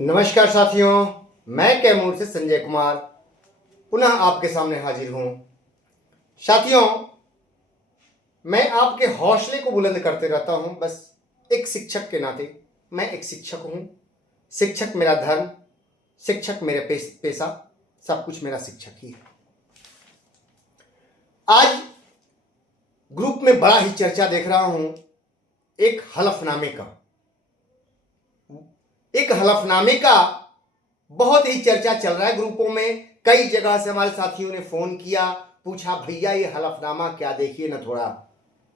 नमस्कार साथियों, मैं कैमूर से संजय कुमार पुनः आपके सामने हाजिर हूं। साथियों, मैं आपके हौसले को बुलंद करते रहता हूं। बस एक शिक्षक के नाते मैं एक शिक्षक हूं। शिक्षक मेरा धर्म, शिक्षक मेरा पेशा, सब कुछ मेरा शिक्षक ही है। आज ग्रुप में बड़ा ही चर्चा देख रहा हूं एक हलफनामे का बहुत ही चर्चा चल रहा है ग्रुपों में। कई जगह से हमारे साथियों ने फोन किया, पूछा भैया ये हलफनामा क्या, देखिए ना थोड़ा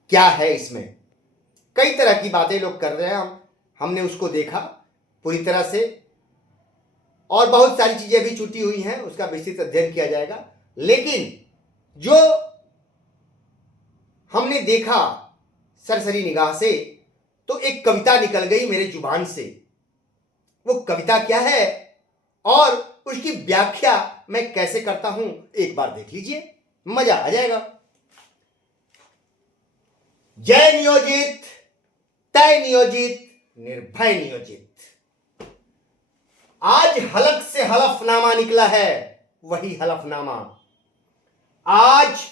क्या है इसमें। कई तरह की बातें लोग कर रहे हैं। हमने उसको देखा पूरी तरह से और बहुत सारी चीजें भी छूटी हुई हैं, उसका विस्तृत अध्ययन किया जाएगा। लेकिन जो हमने देखा सरसरी निगाह से, तो एक कविता निकल गई मेरे जुबान से। वो कविता क्या है और उसकी व्याख्या मैं कैसे करता हूं, एक बार देख लीजिए, मजा आ जाएगा। जय नियोजित, तय नियोजित, निर्भय नियोजित। आज हलक से हलफनामा निकला है, वही हलफनामा। आज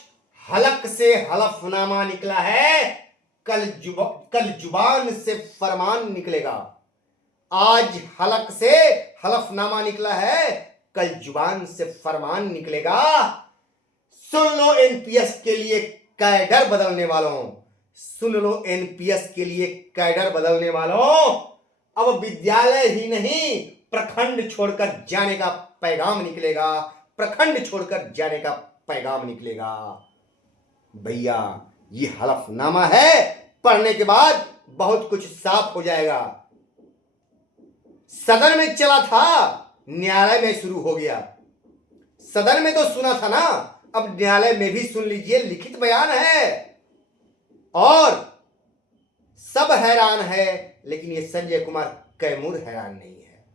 हलक से हलफनामा निकला है, कल जुबान से फरमान निकलेगा। आज हलक से हलफनामा निकला है, कल जुबान से फरमान निकलेगा। सुन लो एनपीएस के लिए कैडर बदलने वालों, सुन लो एनपीएस के लिए कैडर बदलने वालों। अब विद्यालय ही नहीं, प्रखंड छोड़कर जाने का पैगाम निकलेगा, प्रखंड छोड़कर जाने का पैगाम निकलेगा। भैया ये हलफनामा है, पढ़ने के बाद बहुत कुछ साफ हो जाएगा। सदन में चला था, न्यायालय में शुरू हो गया। सदन में तो सुना था ना, अब न्यायालय में भी सुन लीजिए, लिखित बयान है और सब हैरान है। लेकिन ये संजय कुमार कैमूर हैरान नहीं है।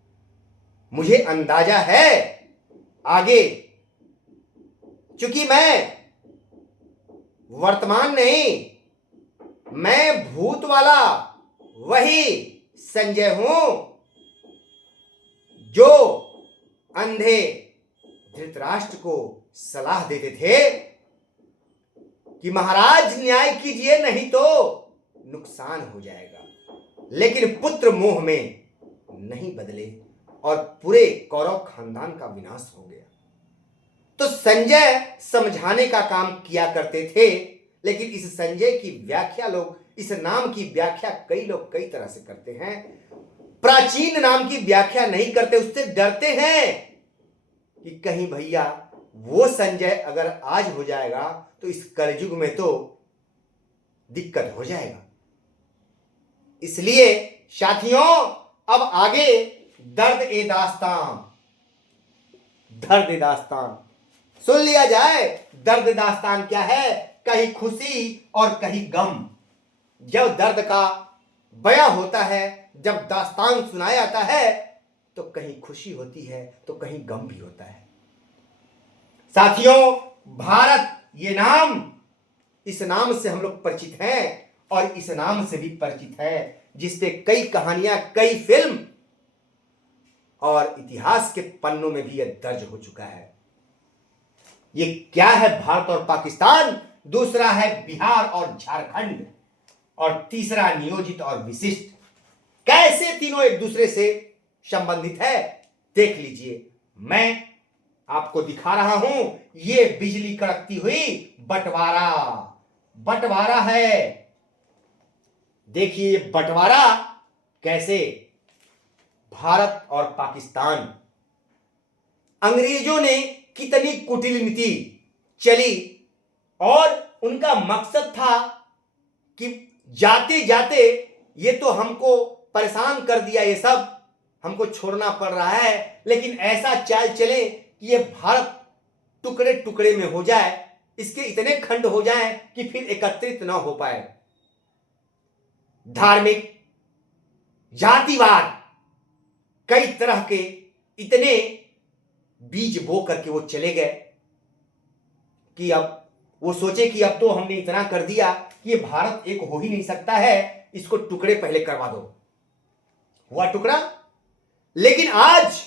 मुझे अंदाजा है आगे, चूंकि मैं वर्तमान नहीं, मैं भूत वाला वही संजय हूं जो अंधे धृतराष्ट्र को सलाह देते थे कि महाराज न्याय कीजिए नहीं तो नुकसान हो जाएगा। लेकिन पुत्र मोह में नहीं बदले और पूरे कौरव खानदान का विनाश हो गया। तो संजय समझाने का काम किया करते थे। लेकिन इस संजय की व्याख्या लोग, इस नाम की व्याख्या कई लोग कई तरह से करते हैं। प्राचीन नाम की व्याख्या नहीं करते, उससे डरते हैं कि कहीं भैया वो संजय अगर आज हो जाएगा तो इस कलयुग में तो दिक्कत हो जाएगा। इसलिए साथियों, अब आगे दर्द ए दास्तान, दर्द ए दास्तान सुन लिया जाए। दर्द दास्तान क्या है? कहीं खुशी और कहीं गम। जब दर्द का बयां होता है, जब दास्तान सुनाया जाता है, तो कहीं खुशी होती है तो कहीं गम भी होता है। साथियों, भारत ये नाम, इस नाम से हम लोग परिचित हैं और इस नाम से भी परिचित है, जिसपे कई कहानियां, कई फिल्म और इतिहास के पन्नों में भी यह दर्ज हो चुका है। ये क्या है? भारत और पाकिस्तान, दूसरा है बिहार और झारखंड, और तीसरा नियोजित और विशिष्ट। कैसे तीनों एक दूसरे से संबंधित है, देख लीजिए। मैं आपको दिखा रहा हूं, ये बिजली कड़कती हुई बंटवारा, बंटवारा है। देखिए बंटवारा कैसे, भारत और पाकिस्तान। अंग्रेजों ने कितनी कुटिल नीति चली और उनका मकसद था कि जाते जाते ये तो हमको परेशान कर दिया, ये सब हमको छोड़ना पड़ रहा है, लेकिन ऐसा चाल चले कि ये भारत टुकड़े टुकड़े में हो जाए, इसके इतने खंड हो जाएं कि फिर एकत्रित ना हो पाए। धार्मिक, जातिवाद, कई तरह के इतने बीज बो करके वो चले गए कि अब वो सोचे कि अब तो हमने इतना कर दिया कि ये भारत एक हो ही नहीं सकता है, इसको टुकड़े पहले करवा दो। हुआ टुकड़ा। लेकिन आज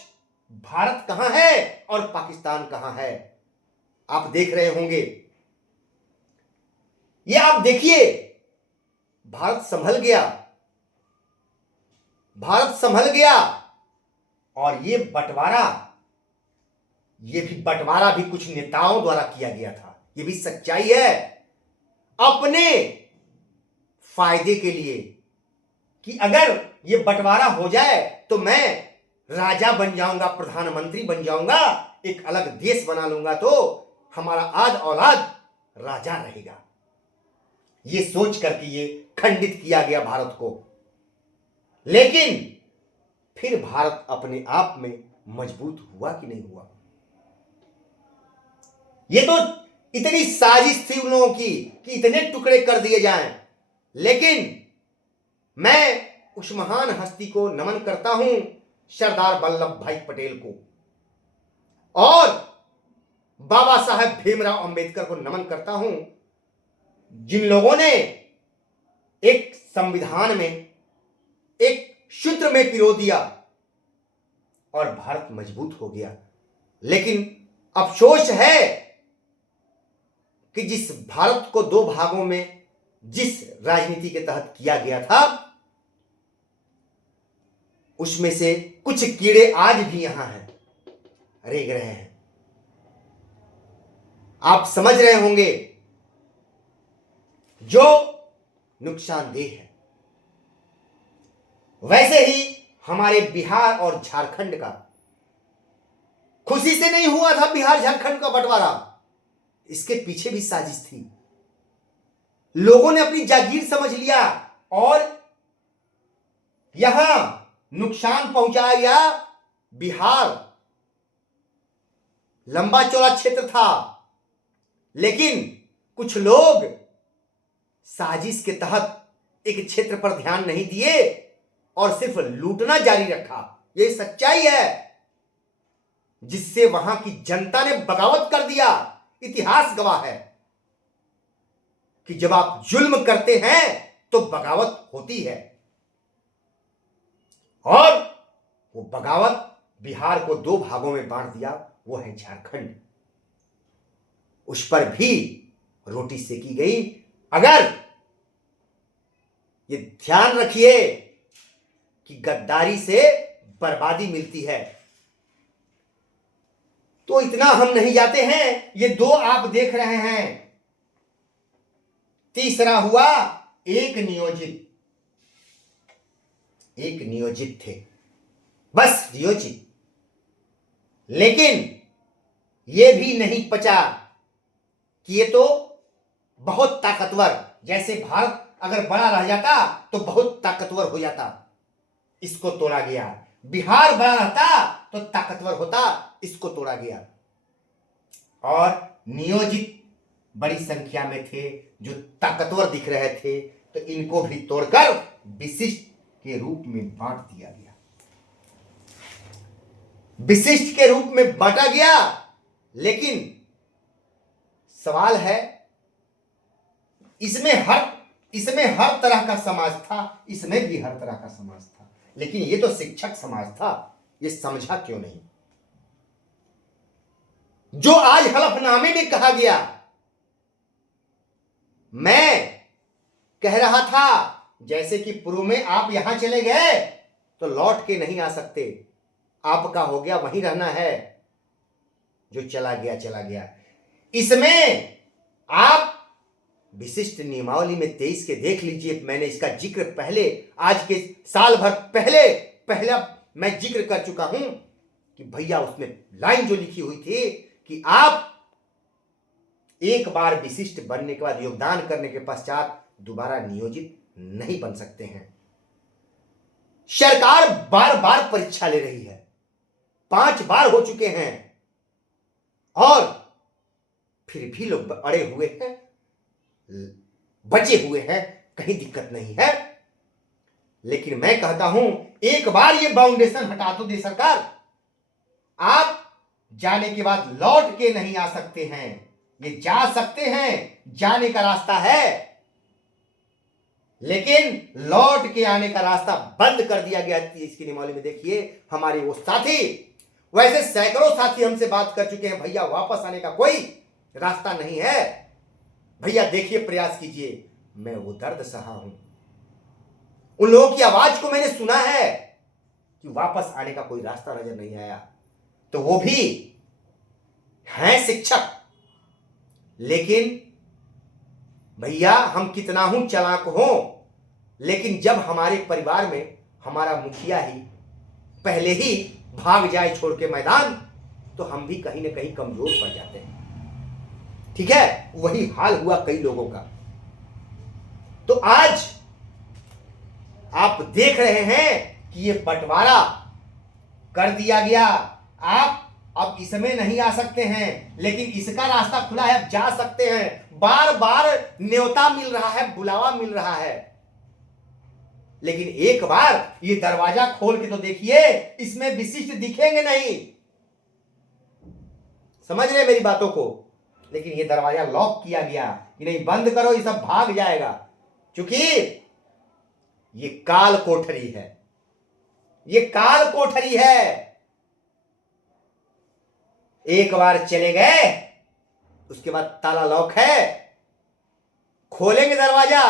भारत कहां है और पाकिस्तान कहां है, आप देख रहे होंगे। ये आप देखिए, भारत संभल गया, भारत संभल गया। और ये बंटवारा भी कुछ नेताओं द्वारा किया गया था। ये भी सच्चाई है, अपने फायदे के लिए, कि अगर ये बंटवारा हो जाए तो मैं राजा बन जाऊंगा, प्रधानमंत्री बन जाऊंगा, एक अलग देश बना लूंगा, तो हमारा आज औलाद राजा रहेगा। ये सोच करके ये खंडित किया गया भारत को। लेकिन फिर भारत अपने आप में मजबूत हुआ कि नहीं हुआ? ये तो इतनी साजिश थी उन लोगों की कि इतने टुकड़े कर दिए जाएं। लेकिन मैं उस महान हस्ती को नमन करता हूं, सरदार वल्लभ भाई पटेल को, और बाबा साहेब भीमराव अंबेडकर को नमन करता हूं, जिन लोगों ने एक संविधान में एक सूत्र में पिरो दिया और भारत मजबूत हो गया। लेकिन अफसोस है कि जिस भारत को दो भागों में जिस राजनीति के तहत किया गया था, उसमें से कुछ कीड़े आज भी यहां हैं, रेंग रहे हैं। आप समझ रहे होंगे जो नुकसानदेह है। वैसे ही हमारे बिहार और झारखंड का खुशी से नहीं हुआ था, बिहार झारखंड का बंटवारा, इसके पीछे भी साजिश थी। लोगों ने अपनी जागीर समझ लिया और यहां नुकसान पहुंचाया गया। बिहार लंबा चौड़ा क्षेत्र था, लेकिन कुछ लोग साजिश के तहत एक क्षेत्र पर ध्यान नहीं दिए और सिर्फ लूटना जारी रखा। यह सच्चाई है, जिससे वहां की जनता ने बगावत कर दिया। इतिहास गवाह है कि जब आप जुल्म करते हैं तो बगावत होती है, और वो बगावत बिहार को दो भागों में बांट दिया, वो है झारखंड। उस पर भी रोटी सेकी गई। अगर ये ध्यान रखिए कि गद्दारी से बर्बादी मिलती है, तो इतना हम नहीं जाते हैं। ये दो आप देख रहे हैं, तीसरा हुआ एक नियोजित थे, बस नियोजित। लेकिन ये भी नहीं पचा कि ये तो बहुत ताकतवर, जैसे भारत अगर बड़ा रह जाता तो बहुत ताकतवर हो जाता, इसको तोड़ा गया। बिहार बड़ा रहता तो ताकतवर होता, इसको तोड़ा गया। और नियोजित बड़ी संख्या में थे जो ताकतवर दिख रहे थे, तो इनको भी तोड़कर विशिष्ट के रूप में बांट दिया गया। विशिष्ट के रूप में बांटा गया। लेकिन सवाल है, इसमें हर तरह का समाज था, इसमें भी हर तरह का समाज था, लेकिन ये तो शिक्षक समाज था। ये समझा क्यों नहीं? जो आज हलफनामे में कहा गया, मैं कह रहा था जैसे कि पूर्व में आप यहां चले गए तो लौट के नहीं आ सकते, आपका हो गया, वहीं रहना है, जो चला गया चला गया। इसमें आप विशिष्ट नियमावली में 23 के देख लीजिए। मैंने इसका जिक्र पहले, आज के साल भर पहला मैं जिक्र कर चुका हूं कि भैया उसमें लाइन जो लिखी हुई थी कि आप एक बार विशिष्ट बनने के बाद, योगदान करने के पश्चात दोबारा नियोजित नहीं बन सकते हैं। सरकार बार बार परीक्षा ले रही है, 5 बार हो चुके हैं, और फिर भी लोग अड़े हुए हैं, बचे हुए हैं, कहीं दिक्कत नहीं है। लेकिन मैं कहता हूं, एक बार ये बाउंडेशन हटा तो दे सरकार। आप जाने के बाद लौट के नहीं आ सकते हैं, ये जा सकते हैं, जाने का रास्ता है। लेकिन लौट के आने का रास्ता बंद कर दिया गया। इसकी नियमावली में देखिए हमारे वो साथी, वैसे सैकड़ों साथी हमसे बात कर चुके हैं, भैया वापस आने का कोई रास्ता नहीं है, भैया देखिए प्रयास कीजिए। मैं वो दर्द सहा हूं, उन लोगों की आवाज को मैंने सुना है कि वापस आने का कोई रास्ता नजर नहीं आया। तो वो भी हैं शिक्षक, लेकिन भैया हम कितना हूं चालाक हो, लेकिन जब हमारे परिवार में हमारा मुखिया ही पहले ही भाग जाए छोड़ के मैदान, तो हम भी कहीं ना कहीं कमजोर पड़ जाते हैं। ठीक है, वही हाल हुआ कई लोगों का। तो आज आप देख रहे हैं कि ये बंटवारा कर दिया गया। आप अब इसमें नहीं आ सकते हैं, लेकिन इसका रास्ता खुला है, आप जा सकते हैं। बार बार न्योता मिल रहा है, बुलावा मिल रहा है, लेकिन एक बार ये दरवाजा खोल के तो देखिए, इसमें विशिष्ट दिखेंगे नहीं। समझ रहे मेरी बातों को? लेकिन ये दरवाजा लॉक किया गया कि नहीं, बंद करो, ये सब भाग जाएगा, क्योंकि ये काल कोठरी है, ये काल कोठरी है। एक बार चले गए, उसके बाद ताला लॉक है, खोलेंगे दरवाजा,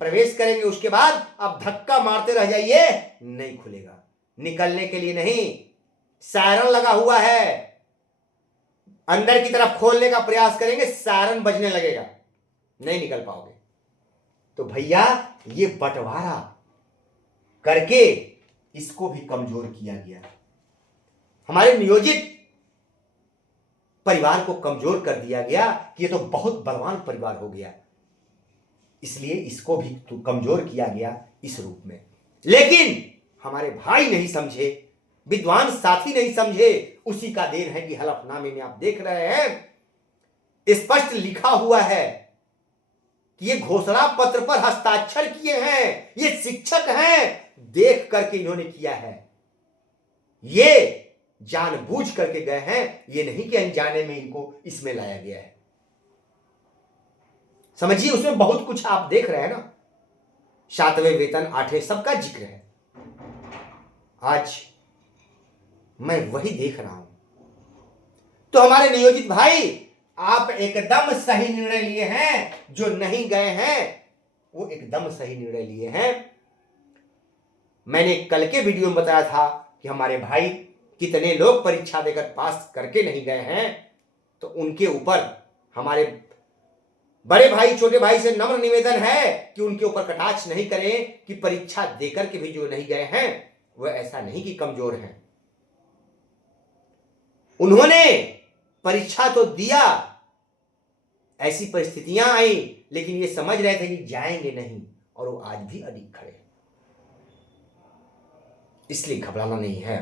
प्रवेश करेंगे, उसके बाद आप धक्का मारते रह जाइए, नहीं खुलेगा, निकलने के लिए नहीं। सायरन लगा हुआ है, अंदर की तरफ खोलने का प्रयास करेंगे, सायरन बजने लगेगा, नहीं निकल पाओगे। तो भैया ये बंटवारा करके इसको भी कमजोर किया गया, हमारे नियोजित परिवार को कमजोर कर दिया गया कि ये तो बहुत बलवान परिवार हो गया, इसलिए इसको भी तो कमजोर किया गया इस रूप में। लेकिन हमारे भाई नहीं समझे, विद्वान साथी नहीं समझे, उसी का देन है कि हलफनामे में आप देख रहे हैं स्पष्ट लिखा हुआ है कि ये घोषणा पत्र पर हस्ताक्षर किए हैं, ये शिक्षक हैं, देख करके इन्होंने किया है, ये जानबूझ करके गए हैं, ये नहीं कि अनजाने में इनको इसमें लाया गया है। समझिए, उसमें बहुत कुछ आप देख रहे हैं ना, 7वें वेतन, 8वें, सबका जिक्र है। आज मैं वही देख रहा हूं। तो हमारे नियोजित भाई, आप एकदम सही निर्णय लिए हैं, जो नहीं गए हैं वो एकदम सही निर्णय लिए हैं। मैंने कल के वीडियो में बताया था कि हमारे भाई कितने लोग परीक्षा देकर पास करके नहीं गए हैं, तो उनके ऊपर हमारे बड़े भाई छोटे भाई से नम्र निवेदन है कि उनके ऊपर कटाक्ष नहीं करें कि परीक्षा देकर के भी जो नहीं गए हैं वह ऐसा नहीं कि कमजोर हैं, उन्होंने परीक्षा तो दिया, ऐसी परिस्थितियां आई, लेकिन ये समझ रहे थे कि जाएंगे नहीं, और वो आज भी अडिग खड़े, इसलिए घबराना नहीं है।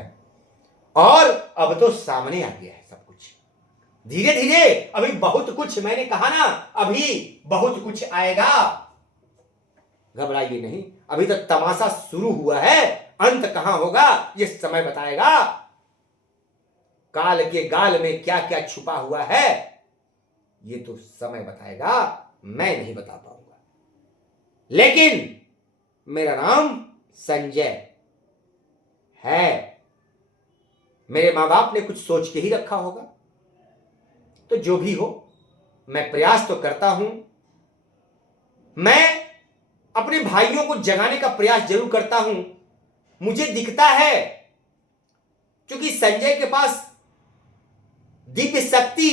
और अब तो सामने आ गया है सब कुछ, धीरे धीरे, अभी बहुत कुछ, मैंने कहा ना अभी बहुत कुछ आएगा, घबराइए नहीं, अभी तो तमाशा शुरू हुआ है, अंत कहां होगा ये समय बताएगा। काल के गाल में क्या क्या छुपा हुआ है ये तो समय बताएगा, मैं नहीं बता पाऊंगा। लेकिन मेरा नाम संजय है, मेरे मां बाप ने कुछ सोच के ही रखा होगा, तो जो भी हो मैं प्रयास तो करता हूं, मैं अपने भाइयों को जगाने का प्रयास जरूर करता हूं। मुझे दिखता है, क्योंकि संजय के पास दिव्य शक्ति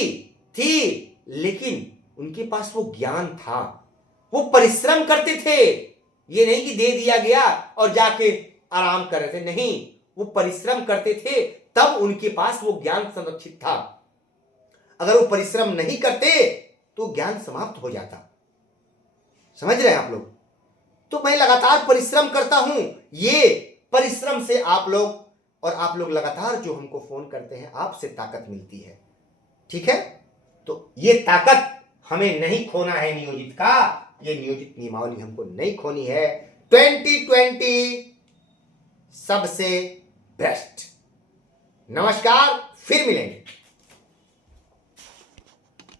थी, लेकिन उनके पास वो ज्ञान था, वो परिश्रम करते थे, ये नहीं कि दे दिया गया और जाके आराम कर रहे थे, नहीं, वो परिश्रम करते थे, तब उनके पास वो ज्ञान संरक्षित था। अगर वो परिश्रम नहीं करते तो ज्ञान समाप्त हो जाता। समझ रहे हैं आप लोग? तो मैं लगातार परिश्रम करता हूं, ये परिश्रम से आप लोग, और आप लोग लगातार जो हमको फोन करते हैं, आपसे ताकत मिलती है। ठीक है, तो ये ताकत हमें नहीं खोना है नियोजित का, ये नियोजित नियमावली हमको नहीं खोनी है। 2020 सबसे बेस्ट। नमस्कार, फिर मिलेंगे।